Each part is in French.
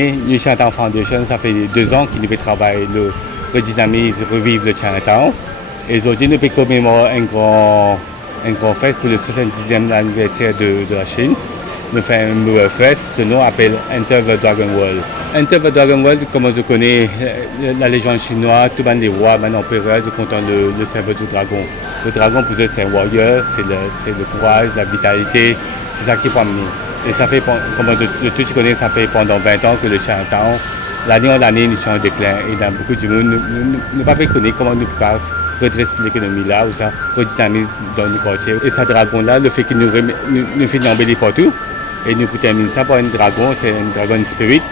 année, New Chinatown Foundation, ça fait 2 ans qu'ils nous travaillent, le redynamise, revivre le Chinatown. Et aujourd'hui, nous pouvons commémorer un grand fête pour le 70e anniversaire de la Chine. Nous faisons un fest, ce nom s'appelle Enter the Dragon World. Enter the Dragon World, comme je connais la légende chinoise, tous les rois, les empereurs, ils content le symbole du dragon. Le dragon, pour eux, c'est un warrior, c'est le courage, la vitalité, c'est ça qui peut amener. Et ça fait, comme tu connais, ça fait pendant 20 ans que le Chinatown, l'année en année, nous sommes en déclin. Et dans beaucoup de monde, nous ne pouvons pas connaître comment nous pouvons redresser l'économie là, ou ça, redynamiser dans le quartier. Et ce dragon-là, le fait qu'il nous fait embellir partout, et nous terminons ça par un dragon, c'est un dragon spirit.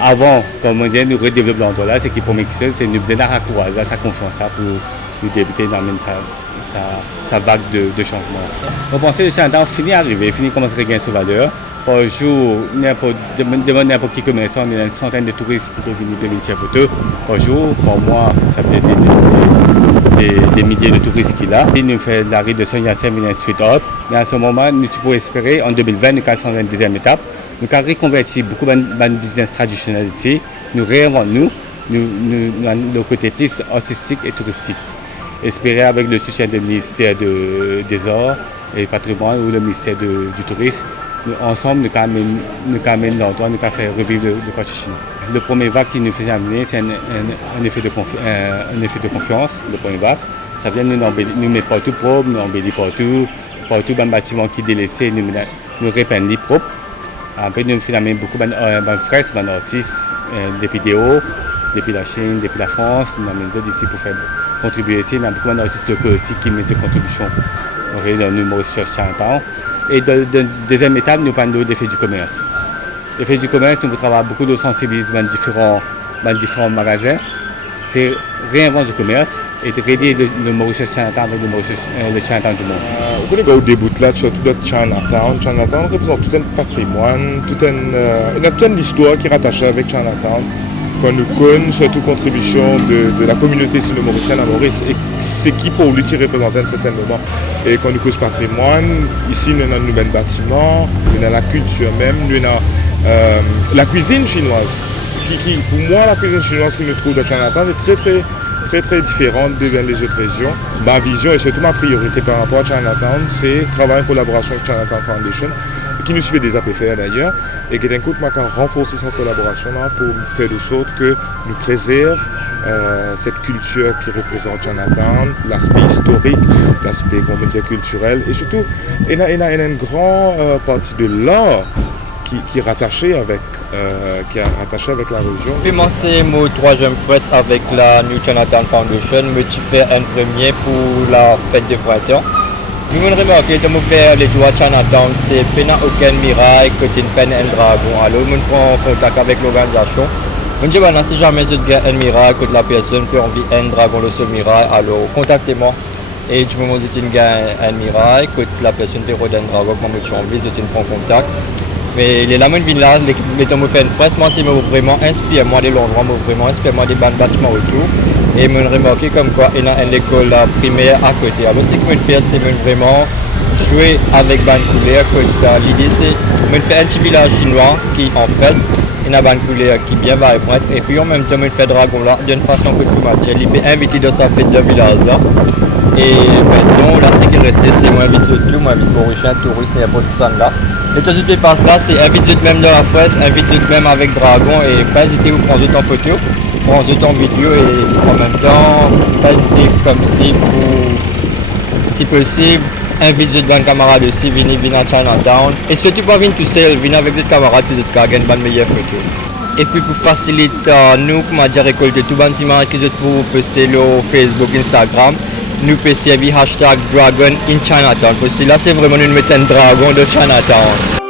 Avant, comme on dit, nous redévelopper l'endroit là, c'est qui pour quelque chose, c'est nous besoin d'encourager sa confiance ça pour nous débuter dans sa vague de changement. On pensait que le Chinatown finit à arriver, finit à commencer à gagner sa valeur. Par jour, demande n'importe qui commerçant, il y a une centaine de touristes qui peuvent venir prendre une photo. Par jour, par mois, ça peut être des milliers de touristes qui là. Nous faisons la rue de Sonia Saint-Milan Street Up. Mais à ce moment, nous pouvons espérer, en 2020, nous sommes en deuxième étape. Nous avons reconverti beaucoup de business traditionnels ici. Nous réinventons le côté plus artistique et touristique. Espérer avec le soutien du ministère des Arts et Patrimoine ou le ministère du Tourisme, ensemble, nous amènons l'endroit, nous faire revivre le quartier chinois. Le premier vague qui nous fait amener, c'est un effet de confiance, le premier vague. Ça vient nous mettre partout propre, nous embellir partout dans le bâtiment qui est délaissé, nous repeindre propre. Après, nous faisons beaucoup de fresques, d'artistes, des vidéos, depuis la Chine, depuis la France, nous avons des ici pour faire contribuer ici. Nous avons beaucoup d'artistes locaux aussi qui mettent des contributions dans le numéro sur Chinatown. Et dans la deuxième étape, nous parlons de l'effet du commerce. L'effet du commerce, nous travaillons beaucoup de sensibilisation dans différents magasins. C'est réinventer le commerce et de relier le Mauritius Chinatown avec le Chinatown du monde. Vous connaissez au début là, surtout de Chinatown. Chinatown représente tout un patrimoine, il y a toute une histoire qui est rattachée avec Chinatown. Quand nous connaissons surtout contribution de la communauté sur le Mauricien à Maurice et ce qui pour lui représente un certain moment. Et quand nous cause patrimoine, ici nous avons un bâtiment, nous avons la culture même, nous avons la cuisine chinoise. Qui, pour moi, la cuisine chinoise qui nous trouve dans Chinatown est très différente de les autres régions. Ma vision et surtout ma priorité par rapport à Chinatown, c'est travailler en collaboration avec Chinatown Foundation, qui nous suit des APFR d'ailleurs, et qui d'un coup m'a renforcé cette collaboration là pour faire de sorte que nous préserve cette culture qui représente Chinatown, l'aspect historique, l'aspect culturel, et surtout, il y a une grande partie de l'art qui est rattaché avec la religion. J'ai commencé mon troisième fresque avec la New Chinatown Foundation, je fais un premier pour la fête de printemps. Nous avons remarqué que faire les doigts Chinatown, c'est pas aucun miracle, que tu peine un dragon. Alors, nous prenons contact avec l'organisation. On dit, si jamais tu as un miracle, que la personne peut envie un dragon de ce miracle, alors contactez-moi. Et du moment où tu as un miracle, que la personne peut redonner un dragon, comme tu as envie, tu prends contact. Mais les lames viennent là, les temps me fait une fresque, moi c'est vraiment inspire-moi de l'endroit, vraiment inspire-moi des bâtiments autour. Et me remarqué comme quoi il y a une école primaire à côté. Alors ce que je fais, c'est vraiment jouer avec ban couleur. L'idée c'est de faire un petit village chinois qui en fait il y a ban couleur qui bien va être. Et puis en même temps je fais dragon là d'une façon un peu plus matière. Il peut inviter dans sa fête de village là. Et maintenant là ce qui est resté c'est moi invite tout, moi invite Mauricien, touriste, n'importe ça là. Et tout ce qui passe là, c'est invite même dans la fresque, invite même avec dragon et pas hésiter à prendre en photo, prendre en vidéo et en même temps, pas hésiter comme si possible, invite d'autres camarades aussi, venir à Chinatown. Et surtout pas venir tout seul, venir avec d'autres camarades puis d'autres gagner une meilleure photo. Et puis pour faciliter nous, comment dire, récolter tout le images que pour poster sur Facebook, Instagram, nous pouvons servir hashtag Dragon in Chinatown. Parce que là, c'est vraiment une méthode dragon de Chinatown.